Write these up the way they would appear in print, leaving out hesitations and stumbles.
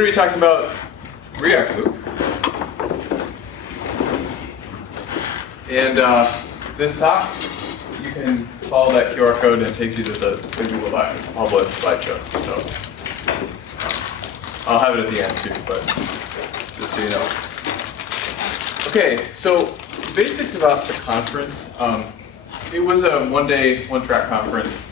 going to be talking about Reactloop. And this talk, you can follow that QR code and it takes you to the Google Doc public slideshow. So I'll have it at the end too, but just so you know. Okay, so basics about the conference. It was a one-day, one-track conference.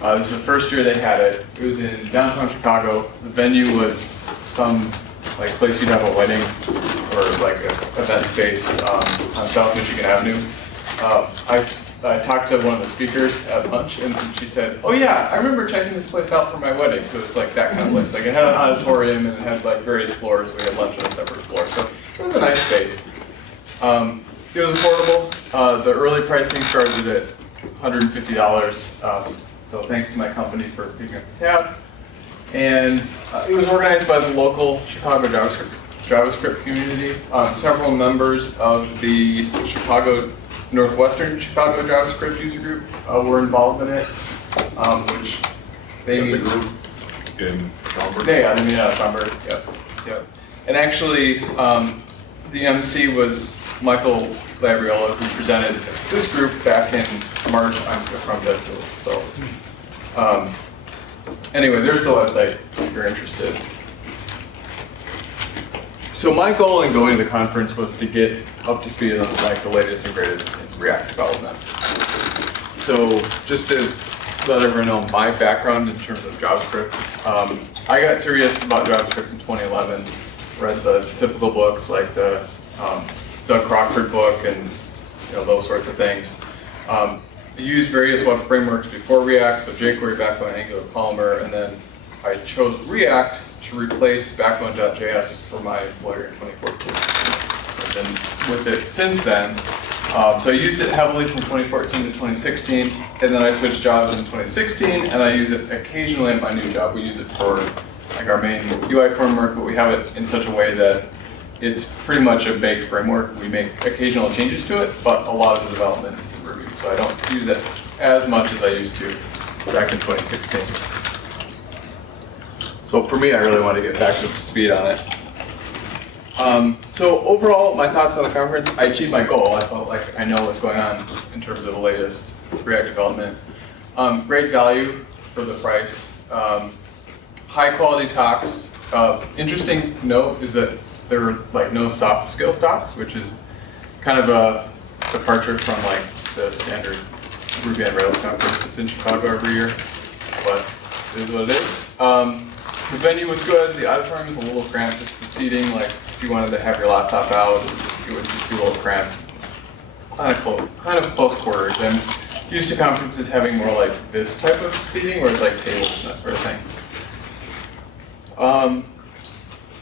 This is the first year they had it. It was in downtown Chicago. The venue was some place you'd have a wedding or like an event space on South Michigan Avenue. I talked to one of the speakers at lunch, and she said, "Oh yeah, I remember checking this place out for my wedding." So it's like that kind of place. Like it had an auditorium and it had like various floors. We had lunch on a separate floor, so it was a nice space. It was affordable. The early pricing started at $150. So thanks to my company for picking up the tab. And it was organized by the local Chicago JavaScript community. Several members of the Northwestern Chicago JavaScript user group were involved in it, which they the group in Schaumburg? Yeah, they meet out of Schaumburg. Yep. And actually, the MC was Michael Labriola, who presented this group back in March. I'm from Debugging. So anyway, there's the website if you're interested. So my goal in going to the conference was to get up to speed on like the latest and greatest in React development. So just to let everyone know my background in terms of JavaScript, I got serious about JavaScript in 2011. Read the typical books like the Doug Crockford book and those sorts of things. I used various web frameworks before React, so jQuery, Backbone, Angular, Polymer, and then I chose React to replace Backbone.js for my employer in 2014. And then with it since then, so I used it heavily from 2014 to 2016, and then I switched jobs in 2016, and I use it occasionally at my new job. We use it for like our main UI framework, but we have it in such a way that it's pretty much a baked framework. We make occasional changes to it, but a lot of the development is in Ruby. So I don't use it as much as I used to back in 2016. So for me, I really want to get back up to speed on it. So overall, my thoughts on the conference, I achieved my goal. I felt like I know what's going on in terms of the latest React development. Great value for the price. High quality talks. Interesting note is that there were like no soft skill talks, which is kind of a departure from like the standard Ruby on Rails conference that's in Chicago every year, but it is what it is. The venue was good. The auditorium was a little cramped. Just the seating, like if you wanted to have your laptop out, it would just be a little cramped. Kind of close quarters. I'm used to conferences having more like this type of seating, where it's like tables and that sort of thing.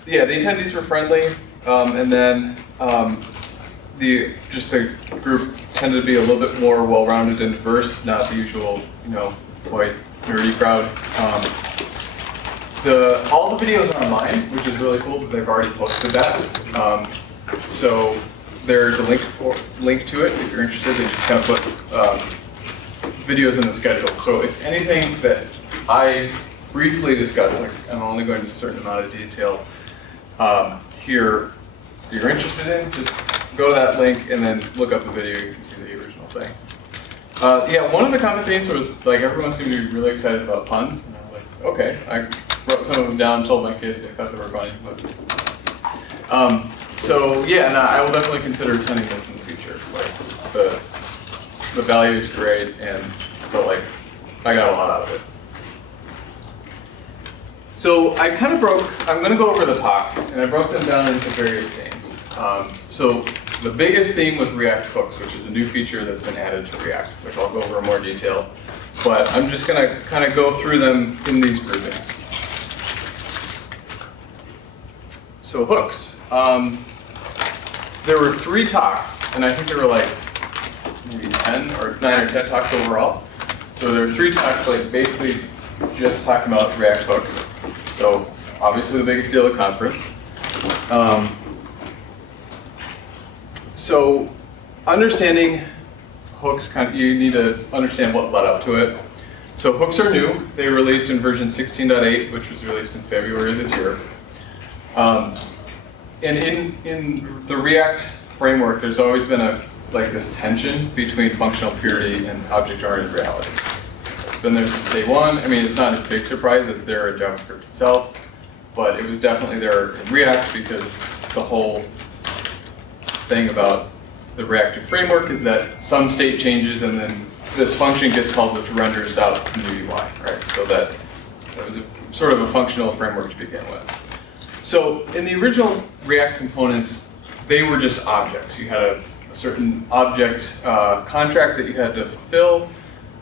Yeah, the attendees were friendly, and then the group tended to be a little bit more well-rounded and diverse, not the usual, quite nerdy crowd. All the videos are online, which is really cool, but they've already posted that. So there's a link to it if you're interested. They just kind of put videos in the schedule. So if anything that I briefly discussed, like I'm only going into a certain amount of detail here, you're interested in, just go to that link and then look up the video. You can see the original thing. Yeah, one of the common themes was like everyone seemed to be really excited about puns. And I was like, okay, I wrote some of them down, told my kids, I thought they were funny. But, so yeah, and I will definitely consider attending this in the future. Like the value is great, and but like I got a lot out of it. So I'm going to go over the talks, and I broke them down into various themes. So the biggest theme was React hooks, which is a new feature that's been added to React, which I'll go over in more detail. But I'm just going to kind of go through them in these groupings. So hooks. There were 3 talks, and I think there were like maybe 9 or 10 talks overall. So there were 3 talks, like basically just talking about React hooks. So obviously the biggest deal at the conference. So understanding hooks, you need to understand what led up to it. So hooks are new. They were released in version 16.8, which was released in February of this year. And in the React framework, there's always been this tension between functional purity and object-oriented reality. It's been there since day one. I mean, it's not a big surprise, it's there in JavaScript itself, but it was definitely there in React because the whole thing about the reactive framework is that some state changes and then this function gets called which renders out the new UI, right? So that was sort of a functional framework to begin with. So in the original React components, they were just objects. You had a certain object contract that you had to fulfill,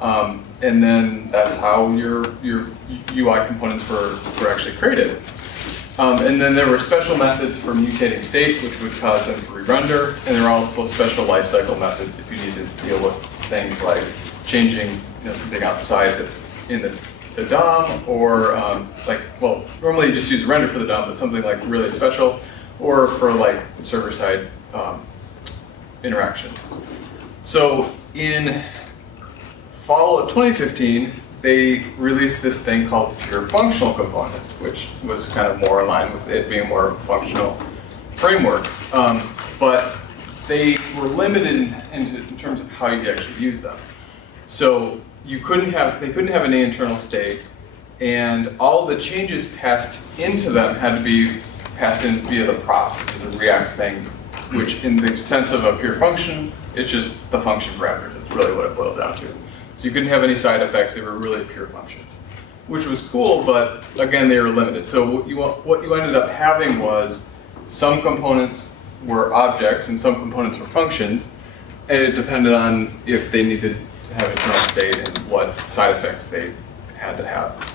and then that's how your UI components were actually created. And then there were special methods for mutating state, which would cause them to re-render, and there are also special lifecycle methods if you need to deal with things like changing something outside in the DOM, or normally you just use render for the DOM, but something like really special, or for like server-side interactions. So in fall of 2015, they released this thing called pure functional components, which was kind of more aligned with it being more of a functional framework. But they were limited in terms of how you could actually use them. So they couldn't have any internal state, and all the changes passed into them had to be passed in via the props, which is a React thing, which in the sense of a pure function, it's just the function parameters. That's really what it boiled down to. So you couldn't have any side effects, they were really pure functions, which was cool, but again, they were limited. So what you ended up having was some components were objects and some components were functions, and it depended on if they needed to have internal state and what side effects they had to have.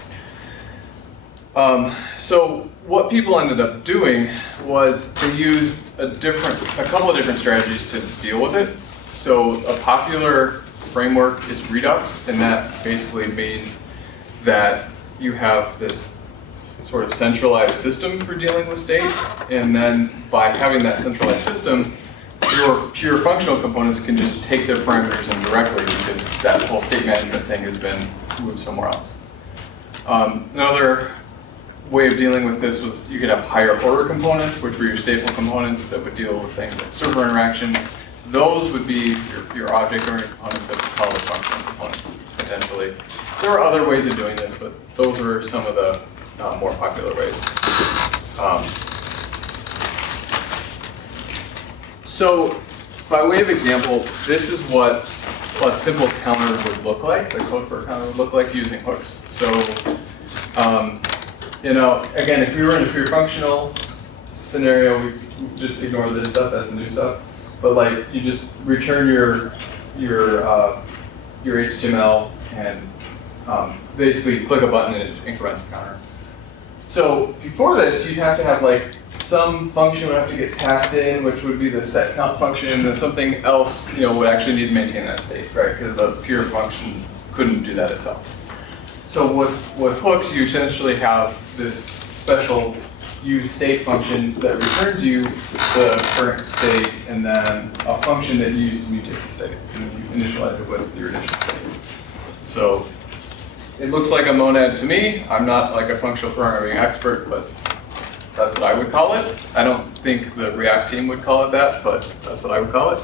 So what people ended up doing was they used a couple of different strategies to deal with it. So a popular framework is Redux, and that basically means that you have this sort of centralized system for dealing with state, and then by having that centralized system, your pure functional components can just take their parameters in directly because that whole state management thing has been moved somewhere else. Another way of dealing with this was you could have higher order components, which were your stateful components that would deal with things like server interaction. Those would be your object-oriented components that we call the functional components, potentially. There are other ways of doing this, but those are some of the more popular ways. So, by way of example, this is what a simple counter would look like, the code for a counter would look like using hooks. So, again, if we were in a pure functional scenario, we just ignore this stuff, that's the new stuff. But like, you just return your HTML and basically click a button and it increments a counter. So before this, you'd have to have like some function would have to get passed in, which would be the set count function, and then something else, would actually need to maintain that state, right? Because the pure function couldn't do that itself. So with hooks, you essentially have this special use state function that returns you the current state, and then a function that you use to mutate the state, and you initialize it with your initial state. So it looks like a monad to me. I'm not like a functional programming expert, but that's what I would call it. I don't think the React team would call it that, but that's what I would call it.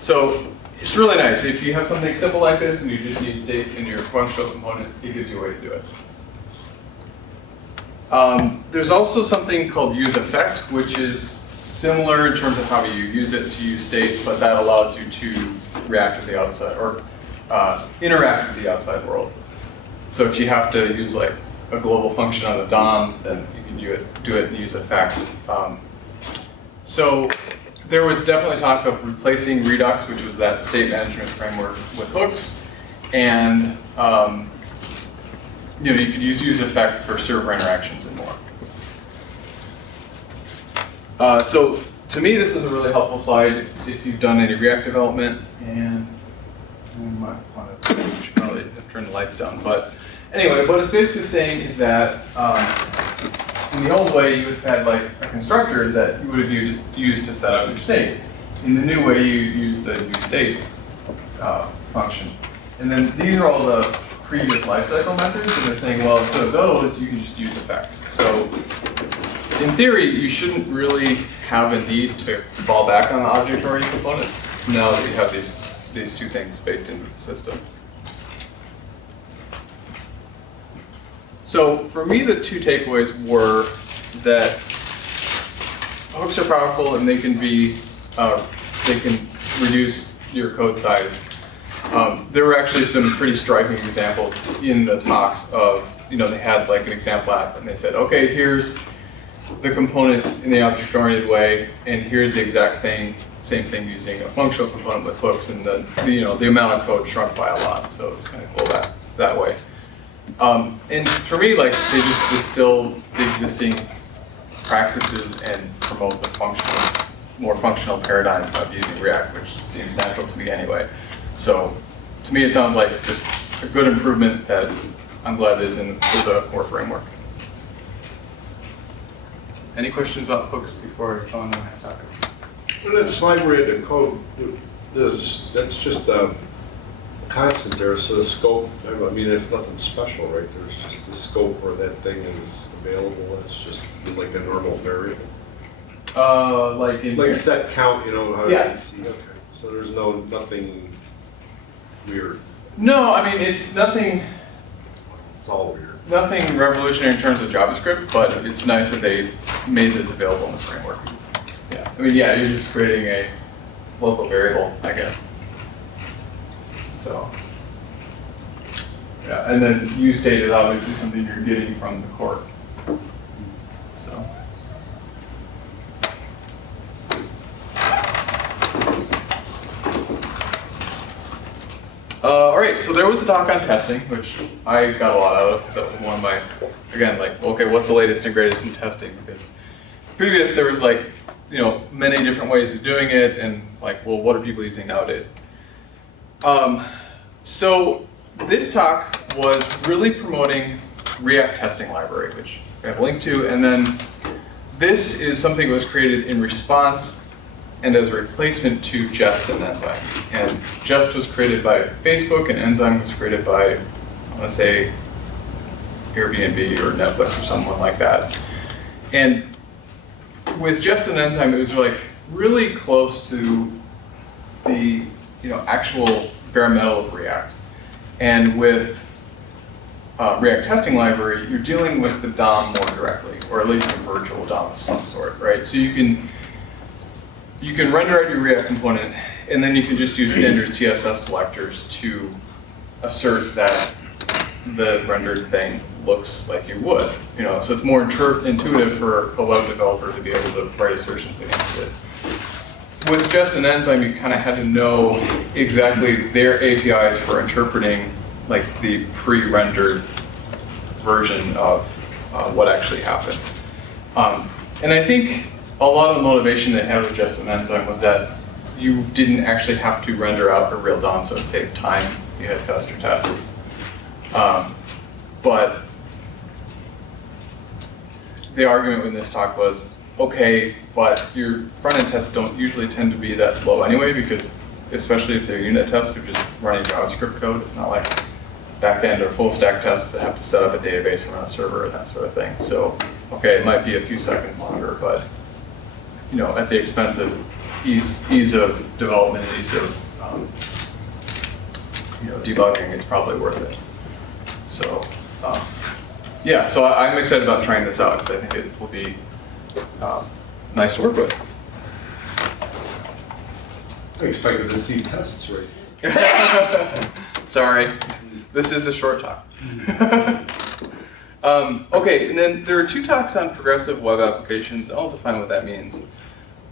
So it's really nice. If you have something simple like this and you just need state in your functional component, it gives you a way to do it. There's also something called use effect, which is similar in terms of how you use it to use state, but that allows you to react with the outside, or interact with the outside world. So if you have to use like a global function on the DOM, then you can do it and use effect. So there was definitely talk of replacing Redux, which was that state management framework, with hooks, and you could use effect for server interactions and more. So to me, this is a really helpful slide if you've done any React development, and you might want to should probably turn the lights down. But anyway, what it's basically saying is that in the old way, you would have had like a constructor that you would have used to set up your state. In the new way, you use the useState function. And then these are all the previous lifecycle methods, and they're saying, well, instead of those, you can just use effect. So in theory, you shouldn't really have a need to fall back on the object-oriented components now that you have these two things baked into the system. So for me, the two takeaways were that hooks are powerful and they can reduce your code size. There were actually some pretty striking examples in the talks of, they had like an example app and they said, okay, here's the component in the object-oriented way, and here's the exact thing, same thing using a functional component with hooks, and the amount of code shrunk by a lot. So it's kind of cool that way. And for me, like, they just distill the existing practices and promote the more functional paradigm of using React, which seems natural to me anyway. So to me, it sounds like just a good improvement that I'm glad is in the core framework. Any questions about hooks before I go on to my topic? When it's library and code, that's just a constant there, so the scope, I mean, it's nothing special, right? There's just the scope where that thing is available, it's just like a normal variable. Like set count, how Yeah. you see. Okay. So there's nothing weird. No, I mean, it's nothing It's all weird. Nothing revolutionary in terms of JavaScript, but it's nice that they made this available in the framework. Yeah, I mean, yeah, you're just creating a local variable, I guess. So, yeah, and then useState is obviously something you're getting from the core. So. All right, so there was a talk on testing, which I got a lot out of, because that was one of my, again, like, okay, what's the latest and greatest in testing? Because previous, there was like, many different ways of doing it, and like, well, what are people using nowadays? So this talk was really promoting React testing library, which I have a link to, and then this is something that was created in response and as a replacement to Jest and Enzyme. And Jest was created by Facebook, and Enzyme was created by, I want to say, Airbnb or Netflix or someone like that. And with Jest and Enzyme, it was like really close to the actual bare metal of React. And with React testing library, you're dealing with the DOM more directly, or at least a virtual DOM of some sort, right? So you can render out your React component, and then you can just use standard CSS selectors to assert that the rendered thing looks like you would. So it's more intuitive for a web developer to be able to write assertions against it. With Jest and Enzyme, you kind of had to know exactly their APIs for interpreting like the pre-rendered version of what actually happened. And I think a lot of the motivation they had with Jest and Enzyme was that you didn't actually have to render out a real DOM, so it saved time. You had faster tests. But the argument in this talk was, okay, but your front-end tests don't usually tend to be that slow anyway, because especially if they're unit tests, they're just running JavaScript code. It's not like back-end or full-stack tests that have to set up a database and run a server and that sort of thing. So, okay, it might be a few seconds longer, but at the expense of ease of development, ease of debugging, it's probably worth it. So, yeah, so I'm excited about trying this out because I think it will be nice to work with. I expected to see tests right. Sorry, this is a short talk. Okay, and then there are two talks on progressive web applications. I'll define what that means.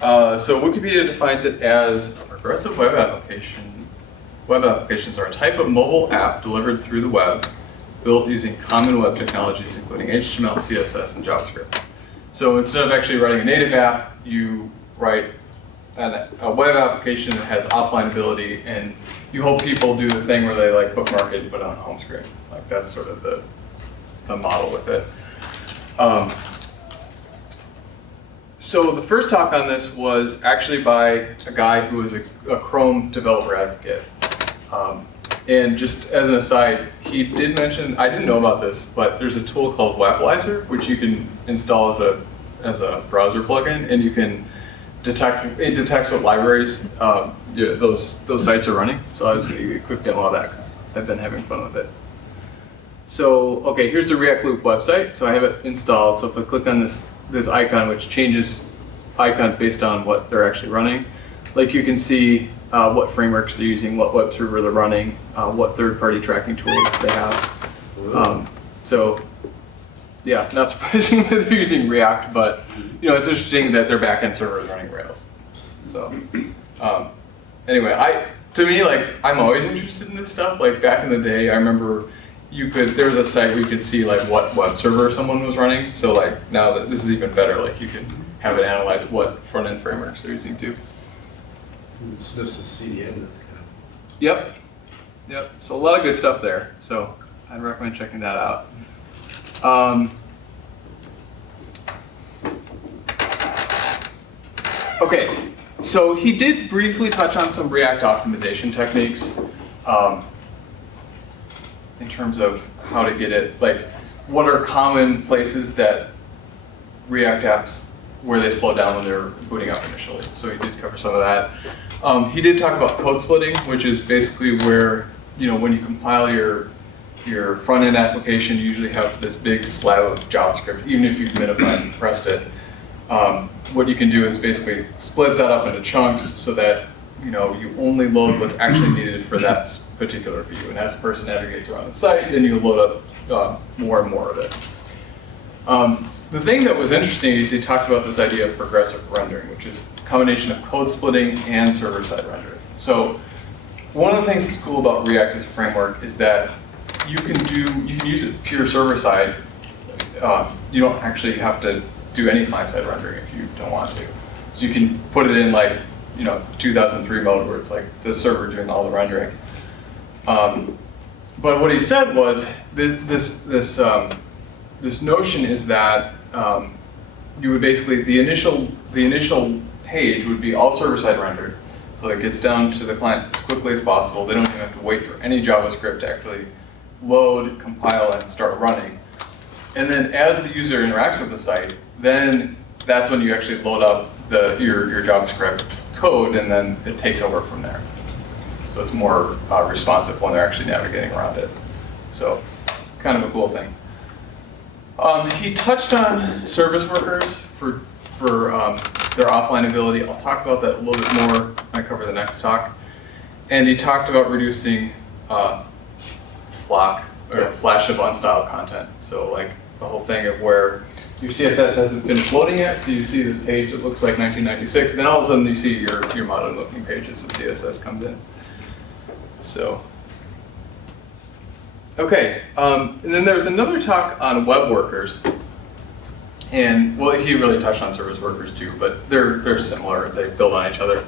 So Wikipedia defines it as a progressive web application. Web applications are a type of mobile app delivered through the web, built using common web technologies, including HTML, CSS, and JavaScript. So instead of actually writing a native app, you write a web application that has offline ability, and you hope people do the thing where they like bookmark it and put it on a home screen. Like that's sort of the model with it. So the first talk on this was actually by a guy who was a Chrome developer advocate. And just as an aside, he did mention, I didn't know about this, but there's a tool called Wapplizer, which you can install as a browser plugin, and you can it detects what libraries those sites are running. So I was going to give you a quick demo of that because I've been having fun with it. So okay, here's the Reactloop website. So I have it installed. So if I click on this icon, which changes icons based on what they're actually running, like you can see what frameworks they're using, what web server they're running, what third-party tracking tools they have. So yeah, not surprising that they're using React, but it's interesting that their backend server is running Rails. So anyway, to me, like, I'm always interested in this stuff. Like back in the day, I remember there was a site where you could see like what web server someone was running. So like now that this is even better, like you can have it analyze what front-end frameworks they're using too. So this is CDN. Yep. So a lot of good stuff there. So I'd recommend checking that out. Okay, so he did briefly touch on some React optimization techniques in terms of how to get it, like what are common places that React apps where they slow down when they're booting up initially. So he did cover some of that. He did talk about code splitting, which is basically where, when you compile your front-end application, you usually have this big slab of JavaScript, even if you've minified and compressed it. What you can do is basically split that up into chunks so that you only load what's actually needed for that particular view. And as the person navigates around the site, then you load up more and more of it. The thing that was interesting is he talked about this idea of progressive rendering, which is a combination of code splitting and server-side rendering. So one of the things that's cool about React as a framework is that you can use it pure server-side. You don't actually have to do any client-side rendering if you don't want to. So you can put it in like 2003 mode where it's like the server doing all the rendering. But what he said was this notion is that you would basically the initial page would be all server-side rendered, so it gets down to the client as quickly as possible. They don't even have to wait for any JavaScript to actually load, compile, and start running. And then as the user interacts with the site, then that's when you actually load up your JavaScript code, and then it takes over from there. So it's more responsive when they're actually navigating around it. So kind of a cool thing. He touched on service workers for their offline ability. I'll talk about that a little bit more when I cover the next talk. And he talked about reducing flash of unstyled content. So like the whole thing of where your CSS hasn't finished loading yet, so you see this page that looks like 1996, then all of a sudden you see your modern looking page as the CSS comes in. So, okay, and then there's another talk on web workers. And well, he really touched on service workers too, but they're similar, they build on each other.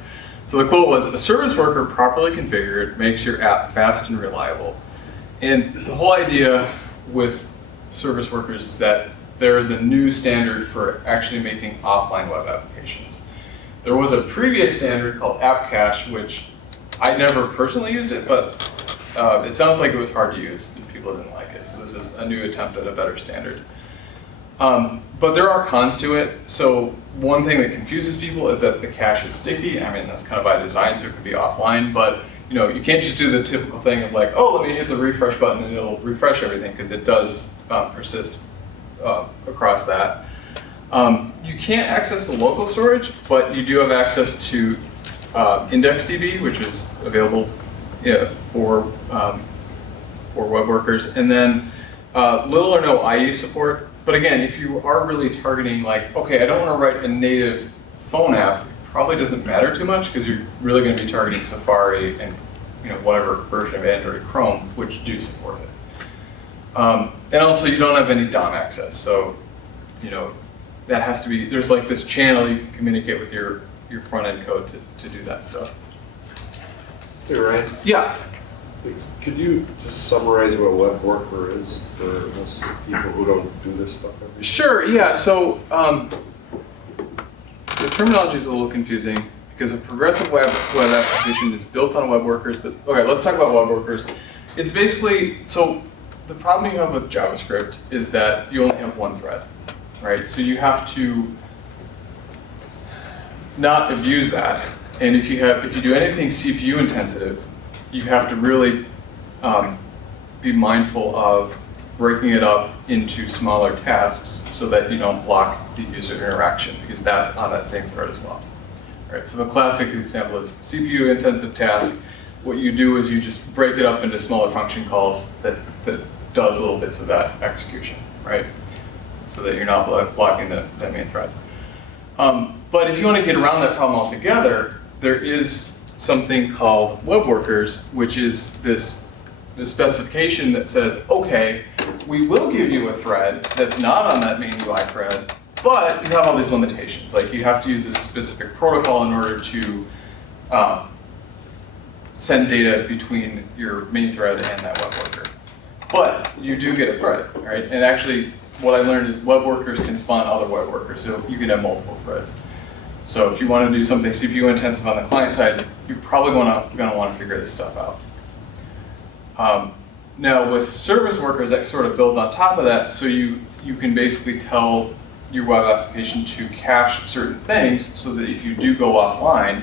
So the quote was, a service worker properly configured makes your app fast and reliable. And the whole idea with service workers is that they're the new standard for actually making offline web applications. There was a previous standard called App Cache, which I never personally used it, but it sounds like it was hard to use and people didn't like it. So this is a new attempt at a better standard. But there are cons to it. So one thing that confuses people is that the cache is sticky. I mean, that's kind of by design, so it could be offline, but you can't just do the typical thing of like, oh, let me hit the refresh button and it'll refresh everything, because it does persist across that. You can't access the local storage, but you do have access to IndexedDB, which is available for web workers, and then little or no IE support. But again, if you are really targeting like, okay, I don't want to write a native phone app, it probably doesn't matter too much because you're really going to be targeting Safari and whatever version of Android or Chrome, which do support it. And also, you don't have any DOM access, so that has to be, there's like this channel you can communicate with your front-end code to do that stuff. Hey, Ryan. Yeah. Could you just summarize what a web worker is for us people who don't do this stuff every day? Sure, yeah. So the terminology is a little confusing because a progressive web application is built on web workers. But okay, let's talk about web workers. It's basically, so the problem you have with JavaScript is that you only have one thread. right? So you have to not abuse that. And if you do anything CPU intensive, you have to really be mindful of breaking it up into smaller tasks so that you don't block the user interaction, because that's on that same thread as well. All right, so the classic example is CPU intensive task. What you do is you just break it up into smaller function calls that does little bits of that execution, right? So that you're not blocking that main thread. But if you want to get around that problem altogether, there is something called web workers, which is this specification that says, okay, we will give you a thread that's not on that main UI thread, but you have all these limitations. Like you have to use this specific protocol in order to send data between your main thread and that web worker. But you do get a thread, right? And actually, what I learned is web workers can spawn other web workers, so you can have multiple threads. So if you want to do something CPU intensive on the client side, you're probably going to want to figure this stuff out. Now with service workers, that sort of builds on top of that, so you can basically tell your web application to cache certain things so that if you do go offline,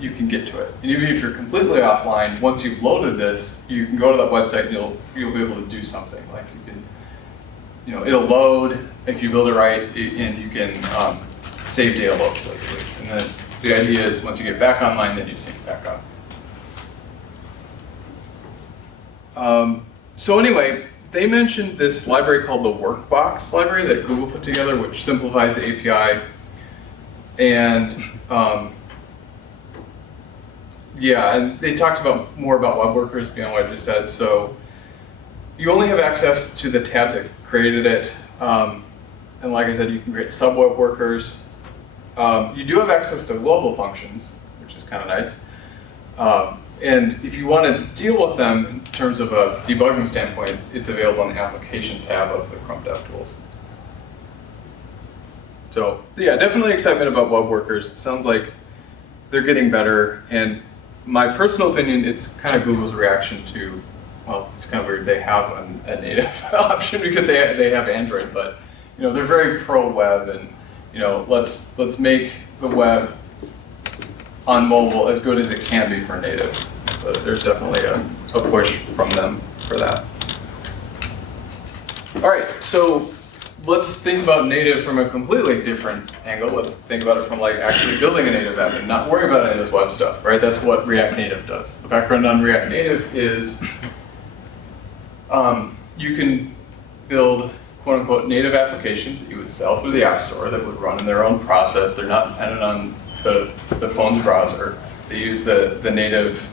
you can get to it. And even if you're completely offline, once you've loaded this, you can go to that website and you'll be able to do something. Like you can, it'll load if you build it right, and you can save data locally. And then the idea is once you get back online, then you sync back up. So anyway, they mentioned this library called the Workbox library that Google put together, which simplifies the API. And yeah, and they talked more about web workers beyond what I just said. So you only have access to the tab that created it. And like I said, you can create sub-web workers. You do have access to global functions, which is kind of nice. And if you want to deal with them in terms of a debugging standpoint, it's available in the application tab of the Chrome DevTools. So yeah, definitely excitement about web workers. Sounds like they're getting better. And my personal opinion, it's kind of Google's reaction to, well, it's kind of weird they have a native option because they have Android, but they're very pro-web, and let's make the web on mobile as good as it can be for native. But there's definitely a push from them for that. All right, so let's think about native from a completely different angle. Let's think about it from like actually building a native app and not worry about any of this web stuff, right? That's what React Native does. The background on React Native is you can build quote unquote native applications that you would sell through the App Store that would run in their own process. They're not dependent on the phone's browser. They use the native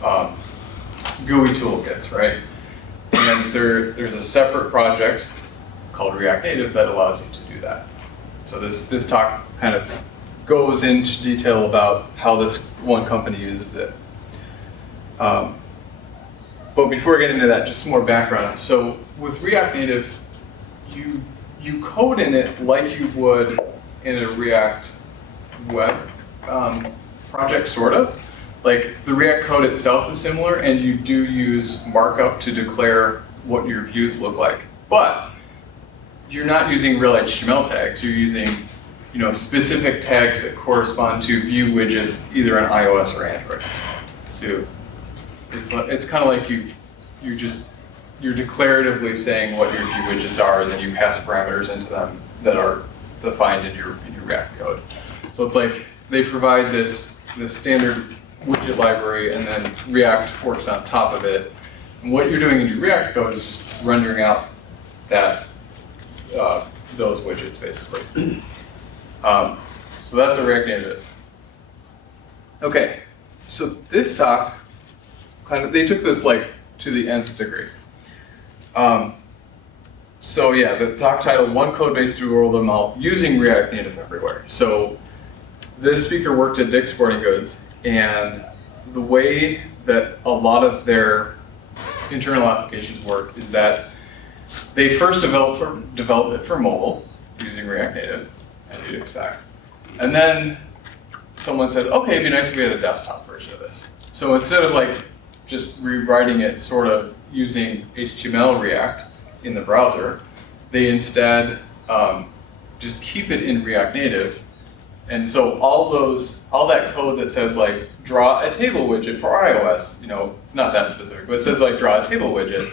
GUI toolkits, right? And there's a separate project called React Native that allows you to do that. So this talk kind of goes into detail about how this one company uses it. But before I get into that, just some more background. So with React Native, you code in it like you would in a React web project, sort of. Like the React code itself is similar, and you do use markup to declare what your views look like. But you're not using real HTML tags. You're using specific tags that correspond to view widgets either on iOS or Android. So it's kind of like you're declaratively saying what your view widgets are, and then you pass parameters into them that are defined in your React code. So it's like they provide this standard widget library, and then React works on top of it. And what you're doing in your React code is just rendering out those widgets, basically. So that's what React Native is. Okay, so this talk, they took this like to the nth degree. So yeah, the talk titled "One Codebase to Rule Them All: Using React Native Everywhere." So this speaker worked at Dick's Sporting Goods, and the way that a lot of their internal applications work is that they first develop it for mobile using React Native, as you'd expect. And then someone says, okay, it'd be nice if we had a desktop version of this. So instead of like just rewriting it sort of using HTML React in the browser, they instead just keep it in React Native. And so all that code that says like draw a table widget for iOS, it's not that specific, but it says like draw a table widget.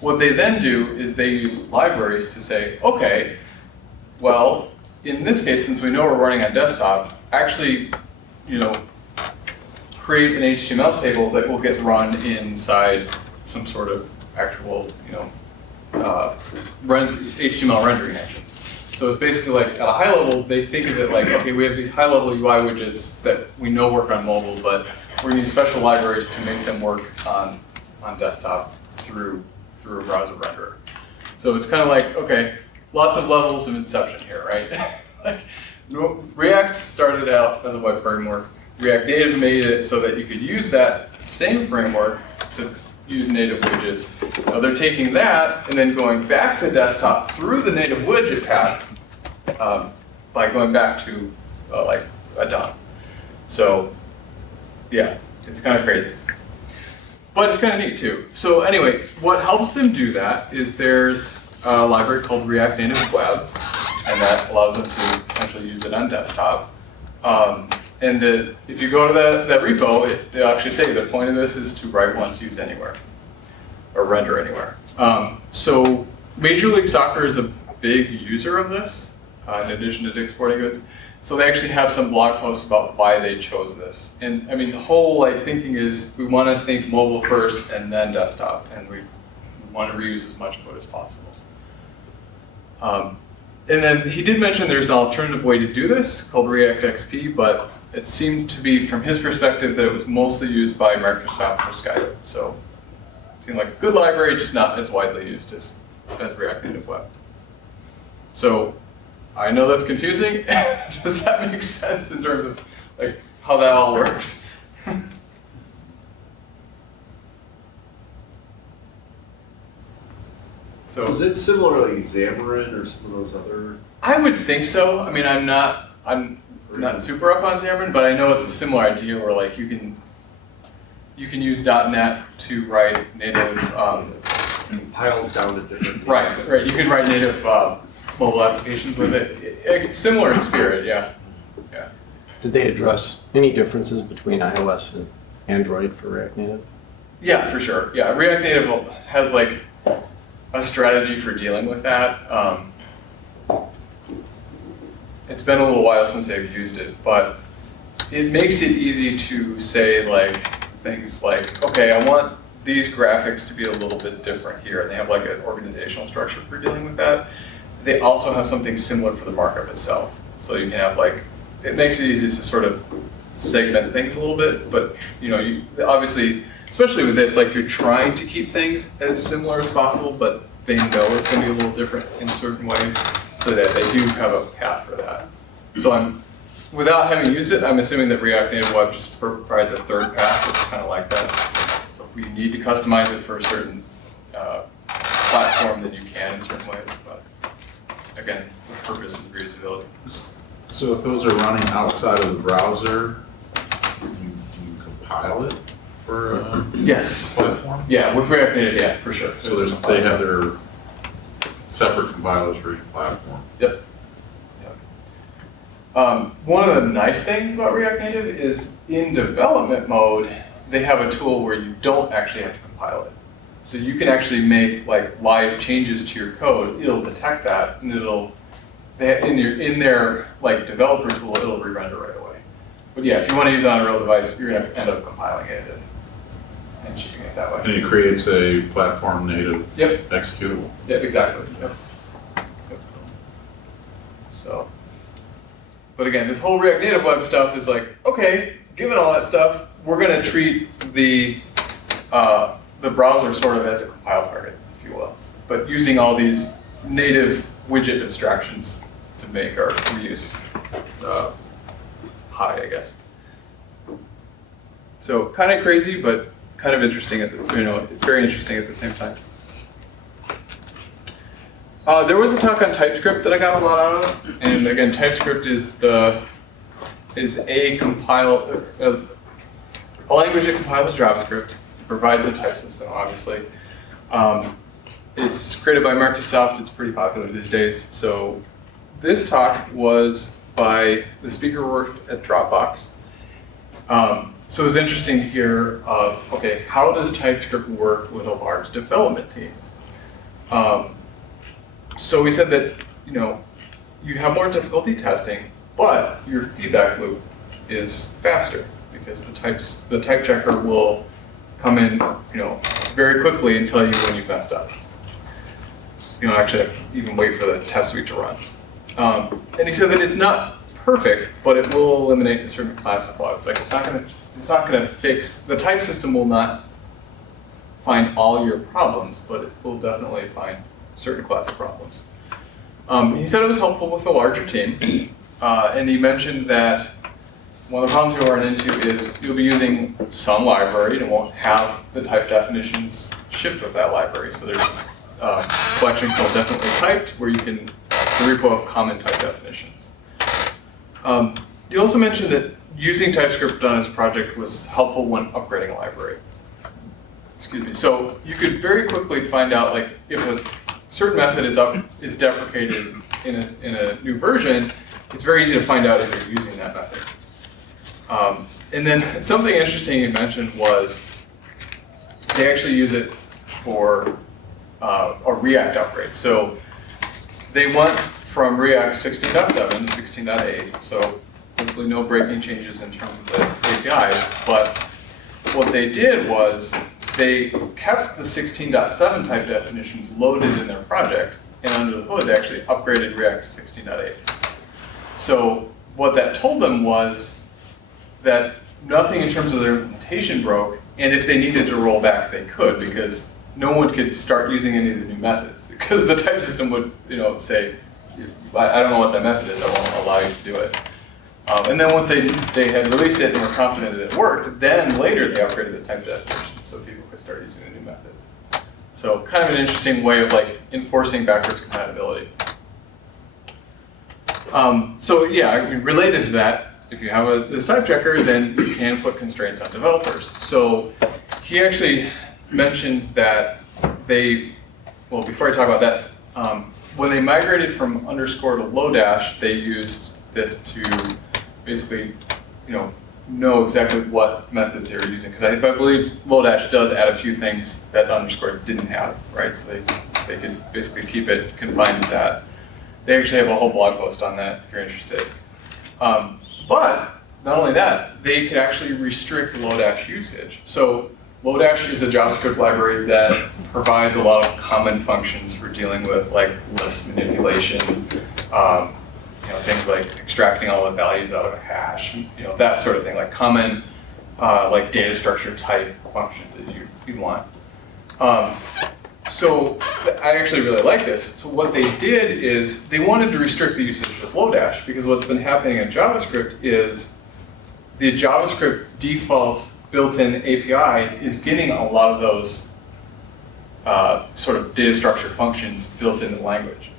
What they then do is they use libraries to say, okay, well, in this case, since we know we're running on desktop, actually, create an HTML table that will get run inside some sort of actual, HTML rendering engine. So it's basically like, at a high level, they think of it like, okay, we have these high-level UI widgets that we know work on mobile, but we're going to use special libraries to make them work on desktop through a browser renderer. So it's kind of like, okay, lots of levels of inception here, right? React started out as a web framework. React Native made it so that you could use that same framework to use native widgets. Now they're taking that and then going back to desktop through the native widget path by going back to like a DOM. So yeah, it's kind of crazy. But it's kind of neat too. So anyway, what helps them do that is there's a library called React Native Web, and that allows them to essentially use it on desktop. And if you go to that repo, they'll actually say the point of this is to write once, use anywhere, or render anywhere. So Major League Soccer is a big user of this, in addition to Dick's Sporting Goods. So they actually have some blog posts about why they chose this. And I mean, the whole thinking is we want to think mobile first and then desktop, and we want to reuse as much code as possible. And then he did mention there's an alternative way to do this called React XP, but it seemed to be, from his perspective, that it was mostly used by Microsoft for Skype. So it seemed like a good library, just not as widely used as React Native Web. So I know that's confusing. Does that make sense in terms of how that all works? So is it similar like Xamarin or some of those other? I would think so. I mean, I'm not super up on Xamarin, but I know it's a similar idea where you can use .NET to write native. Compiles down to different. Right. You can write native mobile applications with it. It's similar in spirit, yeah. Did they address any differences between iOS and Android for React Native? Yeah, for sure. Yeah, React Native has a strategy for dealing with that. It's been a little while since they've used it, but it makes it easy to say things like, okay, I want these graphics to be a little bit different here. And they have an organizational structure for dealing with that. They also have something similar for the markup itself. So you can have it makes it easy to sort of segment things a little bit, but you obviously, especially with this, you're trying to keep things as similar as possible, but they know it's going to be a little different in certain ways, so that they do have a path for that. So without having used it, I'm assuming that React Native Web just provides a third path that's kind of like that. So if we need to customize it for a certain platform, then you can in certain ways, but again, the purpose and reusability. So if those are running outside of the browser, do you compile it for a Yes. platform? Yeah, with React Native, yeah, for sure. So they have their separate compilers for each platform. Yep. One of the nice things about React Native is in development mode, they have a tool where you don't actually have to compile it. So you can actually make live changes to your code. It'll detect that, and in their developer tool, it'll re-render right away. But yeah, if you want to use it on a real device, you're going to end up compiling it and shipping it that way. And it creates a platform native executable. Yeah, exactly. Yep. So, but again, this whole React Native Web stuff is okay, given all that stuff, we're going to treat the browser sort of as a compile target, if you will, but using all these native widget abstractions to make our reuse high, I guess. So kind of crazy, but kind of interesting. Very interesting at the same time. There was a talk on TypeScript that I got a lot out of, and again, TypeScript is a language that compiles JavaScript, provides a type system, obviously. It's created by Microsoft. It's pretty popular these days. So this talk was by the speaker who worked at Dropbox. So it was interesting to hear of, okay, how does TypeScript work with a large development team? So we said that, you have more difficulty testing, but your feedback loop is faster because the type checker will come in, very quickly and tell you when you've messed up. You don't actually even wait for the test suite to run. And he said that it's not perfect, but it will eliminate a certain class of bugs. Like it's not gonna fix, the type system will not find all your problems, but it will definitely find certain class of problems. He said it was helpful with a larger team, and he mentioned that one of the problems you'll run into is you'll be using some library and it won't have the type definitions shipped with that library. So there's this collection called Definitely Typed where you can, the repo of common type definitions. He also mentioned that using TypeScript on his project was helpful when upgrading a library. Excuse me. So you could very quickly find out, like, if a certain method is deprecated in a new version, it's very easy to find out if you're using that method. And then something interesting you mentioned was they actually use it for a React upgrade. So they went from React 16.7 to 16.8, so hopefully no breaking changes in terms of the APIs, but what they did was they kept the 16.7 type definitions loaded in their project, and under the hood they actually upgraded React to 16.8. So what that told them was that nothing in terms of their implementation broke, and if they needed to roll back, they could, because no one could start using any of the new methods, because the type system would, say, I don't know what that method is, I won't allow you to do it. And then once they had released it and were confident that it worked, then later they upgraded the type definition so people could start using the new methods. So kind of an interesting way of enforcing backwards compatibility. So yeah, related to that, if you have this type checker, then you can put constraints on developers. So he actually mentioned that before I talk about that, when they migrated from underscore to Lodash, they used this to basically, know exactly what methods they were using. Because I believe Lodash does add a few things that underscore didn't have, right? So they could basically keep it confined to that. They actually have a whole blog post on that if you're interested. But not only that, they could actually restrict Lodash usage. So Lodash is a JavaScript library that provides a lot of common functions for dealing with list manipulation, things like extracting all the values out of a hash, that sort of thing, like common data structure type functions that you want. So I actually really like this. So what they did is they wanted to restrict the usage of Lodash, because what's been happening in JavaScript is the JavaScript default built-in API is getting a lot of those sort of data structure functions built into the language.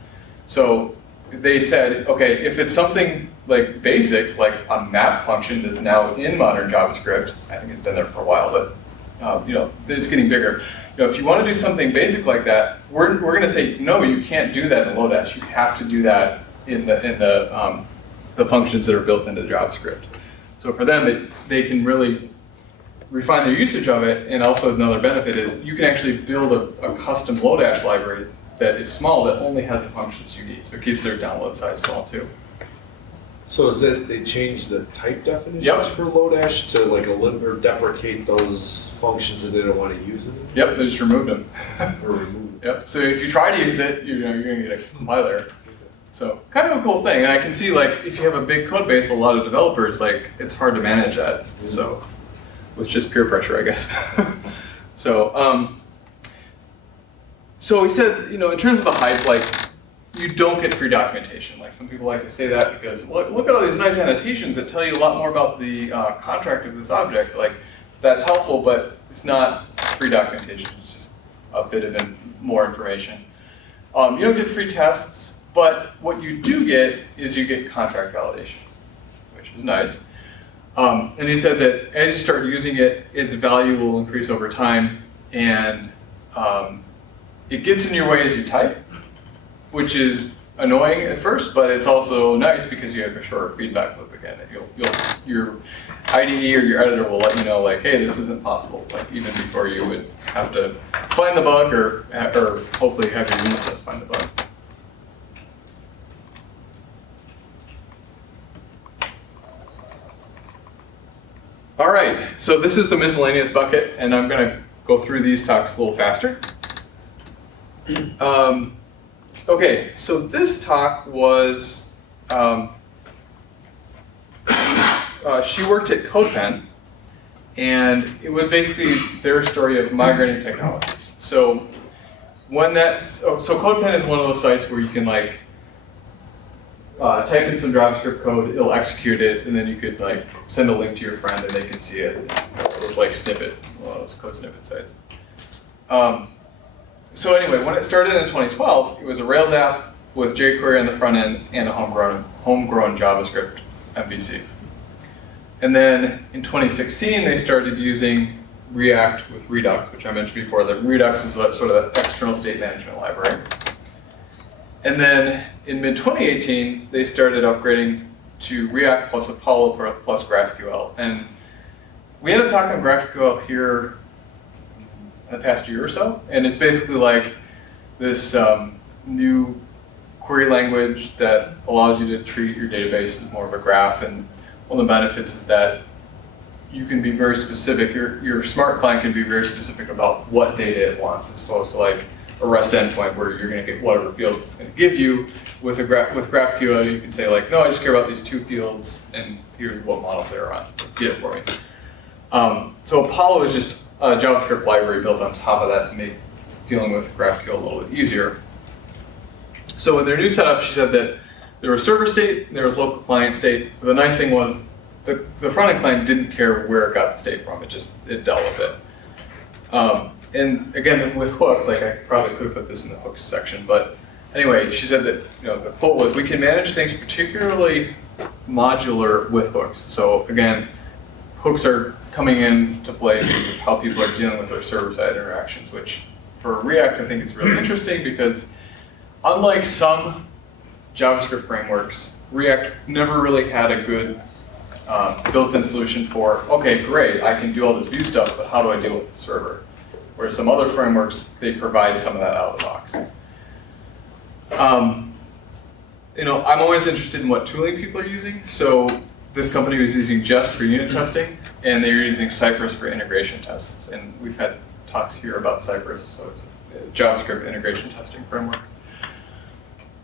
So they said, okay, if it's something basic, like a map function that's now in modern JavaScript, I think it's been there for a while, but it's getting bigger. If you want to do something basic like that, we're going to say, no, you can't do that in Lodash. You have to do that in the functions that are built into JavaScript. So for them, they can really refine their usage of it, and also another benefit is you can actually build a custom Lodash library that is small that only has the functions you need. So it keeps their download size small too. So is that they changed the type definitions Yep. for Lodash to eliminate or deprecate those functions that they don't want to use in it? Yep, they just removed them. Or remove them? Yep. So if you try to use it, you're going to get a compiler. So kind of a cool thing, and I can see if you have a big code base, a lot of developers, it's hard to manage that. So with just peer pressure, I guess. So he said, in terms of the hype, you don't get free documentation. Some people like to say that because look at all these nice annotations that tell you a lot more about the contract of this object. That's helpful, but it's not free documentation. It's just a bit of more information. You don't get free tests, but what you do get is you get contract validation, which is nice. And he said that as you start using it, its value will increase over time, and it gets in your way as you type, which is annoying at first, but it's also nice because you have a short feedback loop again. Your IDE or your editor will let you know, like, hey, this isn't possible, like even before you would have to find the bug or hopefully have your unit test find the bug. All right, so this is the miscellaneous bucket, and I'm going to go through these talks a little faster. Okay, so this talk was, she worked at CodePen, and it was basically their story of migrating technologies. So when so CodePen is one of those sites where you can like type in some JavaScript code, it'll execute it, and then you could like send a link to your friend and they can see it. It was like one of those code snippet sites. So anyway, when it started in 2012, it was a Rails app with jQuery on the front end and a homegrown JavaScript MVC. And then in 2016, they started using React with Redux, which I mentioned before. That Redux is sort of the external state management library. And then in mid-2018, they started upgrading to React plus Apollo plus GraphQL. And we had a talk on GraphQL here in the past year or so, and it's basically like this new query language that allows you to treat your database as more of a graph, and one of the benefits is that you can be very specific, your smart client can be very specific about what data it wants, as opposed to like a REST endpoint where you're going to get whatever fields it's going to give you. With GraphQL, you can say like, no, I just care about these 2 fields, and here's what models they're on. Get it for me. So Apollo is just a JavaScript library built on top of that to make dealing with GraphQL a little bit easier. So in their new setup, she said that there was server state, and there was local client state. But the nice thing was the front-end client didn't care where it got the state from. It dealt with it. And again, with hooks, like I probably could have put this in the hooks section, but anyway, she said that the quote was, "We can manage things particularly modular with hooks." So again, hooks are coming in to play with how people are dealing with their server-side interactions, which for React I think is really interesting because unlike some JavaScript frameworks, React never really had a good built-in solution for, okay, great, I can do all this Vue stuff, but how do I deal with the server? Whereas some other frameworks, they provide some of that out of the box. I'm always interested in what tooling people are using. So this company was using Jest for unit testing, and they were using Cypress for integration tests. And we've had talks here about Cypress, so it's a JavaScript integration testing framework.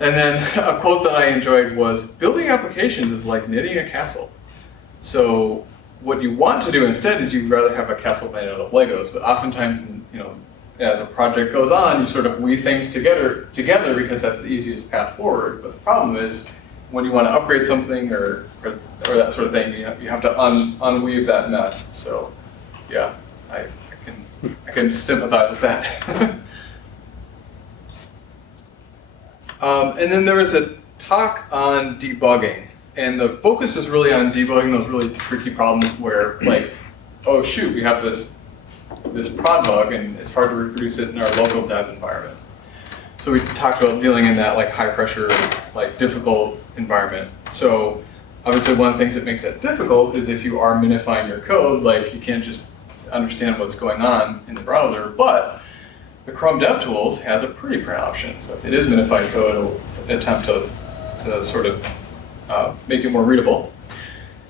And then a quote that I enjoyed was, "Building applications is like knitting a castle." So what you want to do instead is you'd rather have a castle made out of Legos, but oftentimes, as a project goes on, you sort of weave things together because that's the easiest path forward. But the problem is, when you want to upgrade something or that sort of thing, you have to unweave that mess. So, yeah, I can sympathize with that. And then there was a talk on debugging. And the focus is really on debugging those really tricky problems where, like, oh shoot, we have this prod bug and it's hard to reproduce it in our local dev environment. So we talked about dealing in that like high pressure, like difficult environment. So obviously one of the things that makes that difficult is if you are minifying your code, like you can't just understand what's going on in the browser, but the Chrome DevTools has a pretty print option. So if it is minified code, it'll attempt to sort of make it more readable.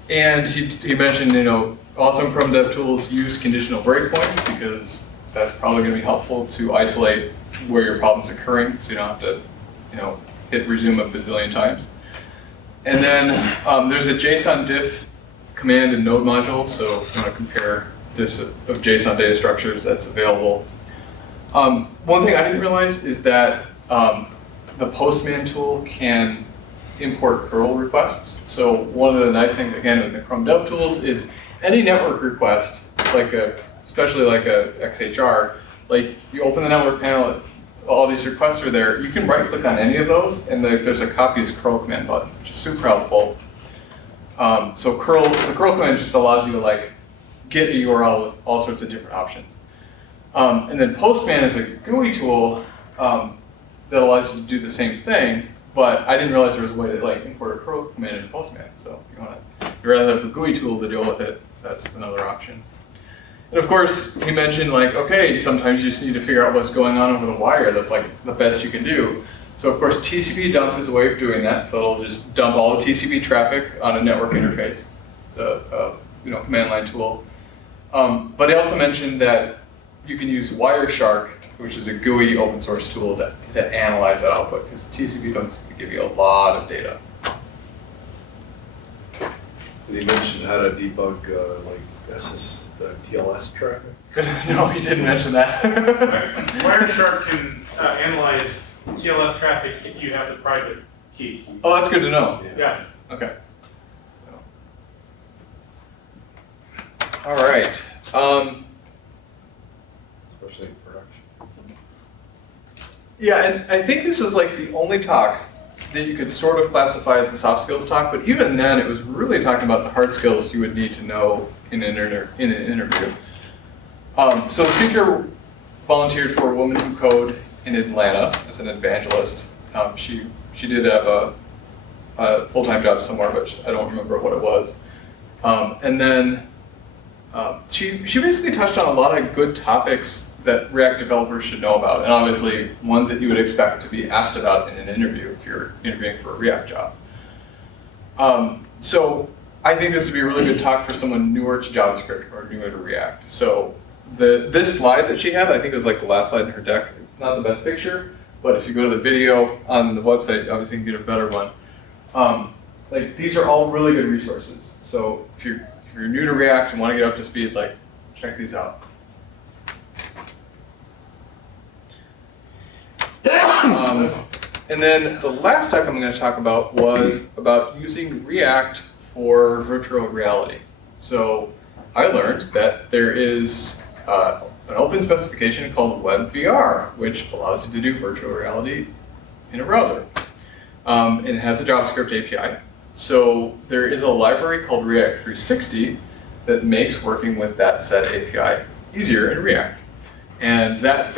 And he mentioned, also in Chrome DevTools, use conditional breakpoints because that's probably going to be helpful to isolate where your problem's occurring, so you don't have to, hit resume a bazillion times. And then there's a JSON diff command and node module, so if you want to compare diffs of JSON data structures, that's available. One thing I didn't realize is that the Postman tool can import curl requests. So one of the nice things, again, with the Chrome DevTools is any network request, especially like a XHR, like you open the network panel, all these requests are there, you can right click on any of those and there's a copy as curl command button, which is super helpful. So the curl command just allows you to get a URL with all sorts of different options. And then Postman is a GUI tool that allows you to do the same thing, but I didn't realize there was a way to like import a code command into Postman. So if you'd rather have a GUI tool to deal with it, that's another option. And of course, he mentioned like, okay, sometimes you just need to figure out what's going on over the wire. That's like the best you can do. So of course, TCP dump is a way of doing that. So it'll just dump all the TCP traffic on a network interface. It's a command line tool. But he also mentioned that you can use Wireshark, which is a GUI open source tool that analyze that output, because TCP dumps can give you a lot of data. Did he mention how to debug TLS traffic? No, he didn't mention that. Wireshark can analyze TLS traffic if you have the private key. Oh, that's good to know. Yeah. Okay. All right. Especially in production. Yeah, and I think this was like the only talk that you could sort of classify as a soft skills talk, but even then it was really talking about the hard skills you would need to know in an interview. So the speaker volunteered for Women Who Code in Atlanta as an evangelist. She did have a full-time job somewhere, but I don't remember what it was. And then she basically touched on a lot of good topics that React developers should know about, and obviously ones that you would expect to be asked about in an interview if you're interviewing for a React job. So I think this would be a really good talk for someone newer to JavaScript or newer to React. So this slide that she had, I think it was like the last slide in her deck. It's not the best picture, but if you go to the video on the website, obviously you can get a better one. Like these are all really good resources. So if you're new to React and want to get up to speed, like check these out. And then the last talk I'm going to talk about was about using React for virtual reality. So I learned that there is an open specification called WebVR, which allows you to do virtual reality in a browser. And it has a JavaScript API. So there is a library called React 360 that makes working with that said API easier in React. And that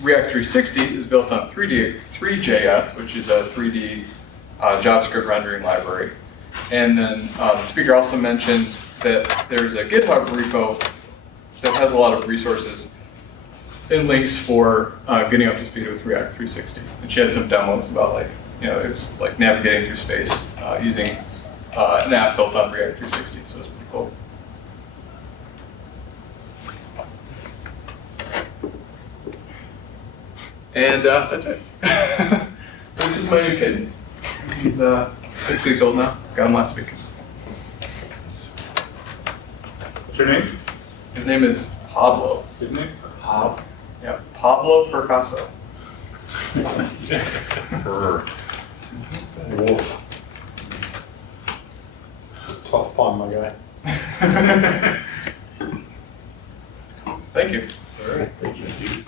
React 360 is built on 3JS, which is a 3D JavaScript rendering library. And then the speaker also mentioned that there's a GitHub repo that has a lot of resources and links for getting up to speed with React 360. And she had some demos about it's like navigating through space using an app built on React 360, so it's pretty cool. And that's it. This is my new kid. He's 6 weeks old now. Got him last week. What's your name? His name is Pablo. His name? Yeah, Pablo Percaso. Wolf. Tough pun, my guy. Thank you. All right. Thank you.